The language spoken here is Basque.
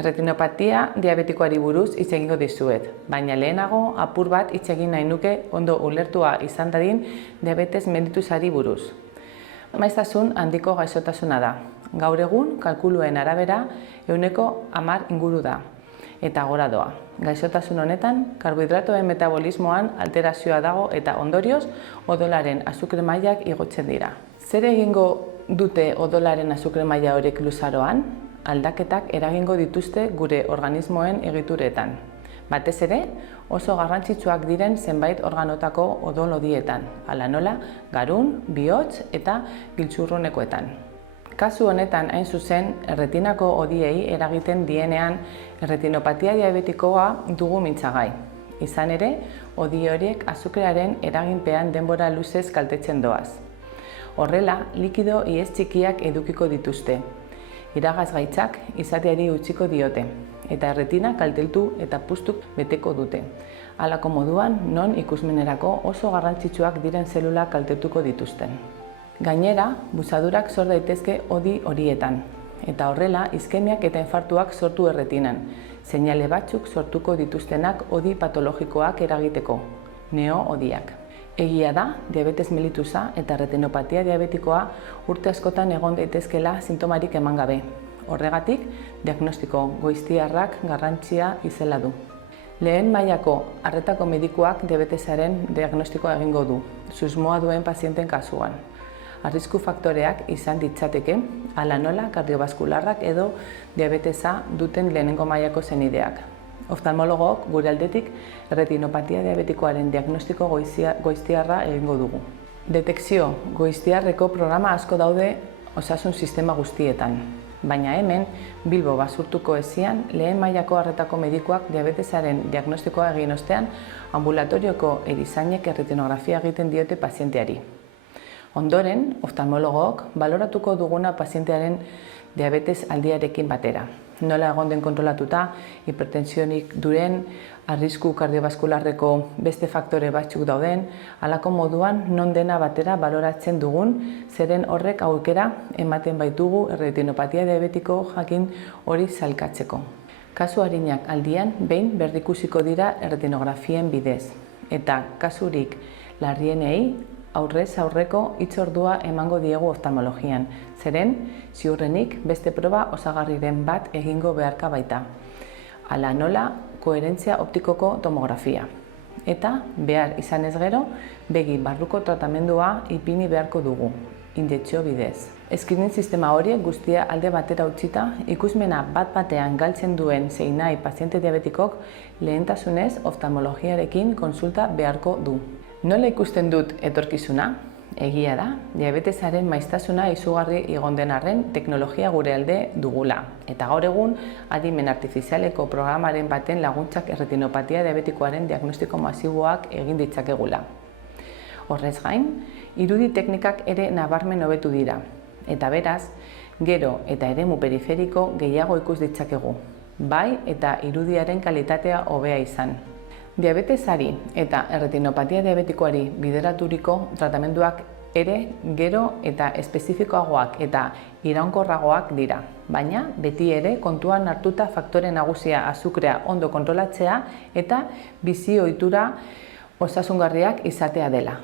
Erretinopatia diabetikoari buruz hitz egingo dizuet, baina lehenago apur bat hitz egin nahi nuke ondo ulertua izan dadin diabetes mellitusari buruz. Maiztasun handiko gaixotasuna da. Gaur egun, kalkuluen arabera, 10% inguru da, eta gora doa. Gaixotasun honetan, karbohidratoen metabolismoan alterazioa dago eta ondorioz, odolaren azukre mailak igotzen dira. Zer egingo dute odolaren azukre maila horiek luzaroan? Aldaketak eragingo dituzte gure organismoen egituretan. Batez ere, oso garrantzitsuak diren zenbait organotako odol hodietan, hala nola, garun, bihotz eta giltzurrunekoetan. Kasu honetan, hain zuzen, erretinako hodiei eragiten dienean erretinopatia diabetikoa dugu mintzagai. Izan ere, hodi horiek azukrearen eraginpean denbora luzez kaltetzen doaz. Horrela, likido ihes txikiak edukiko dituzte. Iragazgaitzak izateari utziko diote, eta erretina kalteltu eta puztuk beteko dute. Halako moduan, non ikusmenerako oso garrantzitsuak diren zelulak kaltetuko dituzten. Gainera, buzadurak sor daitezke hodi horietan, eta horrela iskemiak eta infartuak sortu erretinan, seinale batzuk sortuko dituztenak hodi patologikoak eragiteko, neo-hodiak. Egia da, diabetes mellitusa eta retinopatia diabetikoa urte askotan egon daitezkela sintomarik eman gabe. Horregatik, diagnostiko goiztiarrak garrantzia izela du. Lehen mailako arretako medikuak diabetesaren diagnostikoa egingo du, susmoa duen pazienten kasuan. Arrisku faktoreak izan ditzateke, hala nola kardiobaskularrak edo diabetesa duten lehenengo mailako senideak. Oftalmologok gure aldetik erretinopatia diabetikoaren diagnostiko goiztiarra egingo dugu. Detekzio goiztiarreko programa asko daude osasun sistema guztietan, baina hemen Bilbo Basurtuko esian lehen mailako arretako medikuak diabetesaren diagnostikoa egin ostean ambulatorioko erizainek erretinografia egiten diote pazienteari. Ondoren, oftalmologok baloratuko duguna pazientearen diabetes aldiarekin batera. Nola egon den kontrolatuta, hipertensionik duren, arrisku kardiobaskularreko beste faktore batzuk dauden, halako moduan non dena batera baloratzen dugun, zeren horrek aukera ematen baitugu erretinopatia diabetiko jakin hori sailkatzeko. Kasu arinak aldian behin berrikusiko dira erretinografien bidez, eta kasurik larrienei aurrez aurreko hitzordua emango diegu oftalmologian, zeren ziurrenik beste proba osagarriren bat egingo beharka baita. Hala nola, koherentzia optikoko tomografia. Eta, behar izan ez gero, begi barruko tratamendua ipini beharko dugu, injekzio bidez. Screening sistema horiek guztia alde batera utzita, ikusmena bat-batean galtzen duen zein nahi paziente diabetikok lehentasunez oftalmologiarekin konsulta beharko du. Nola ikusten dut etorkizuna? Egia da, diabetesaren maiztasuna izugarri igon den arren teknologia gure alde dugula. Eta gaur egun, adimen artifizialeko programaren baten laguntzak erretinopatia diabetikoaren diagnostiko masiboak egin ditzakegula. Horrez gain, irudi teknikak ere nabarmen hobetu dira. Eta beraz, gero eta eremu periferiko gehiago ikus ditzakegu. Bai eta irudiaren kalitatea hobea izan. Diabetesari eta erretinopatia diabetikoari bideraturiko tratamenduak ere gero eta espezifikoagoak eta iraunkorragoak dira, baina beti ere kontuan hartuta faktore nagusia azukrea ondo kontrolatzea eta bizi ohitura osasungarriak izatea dela.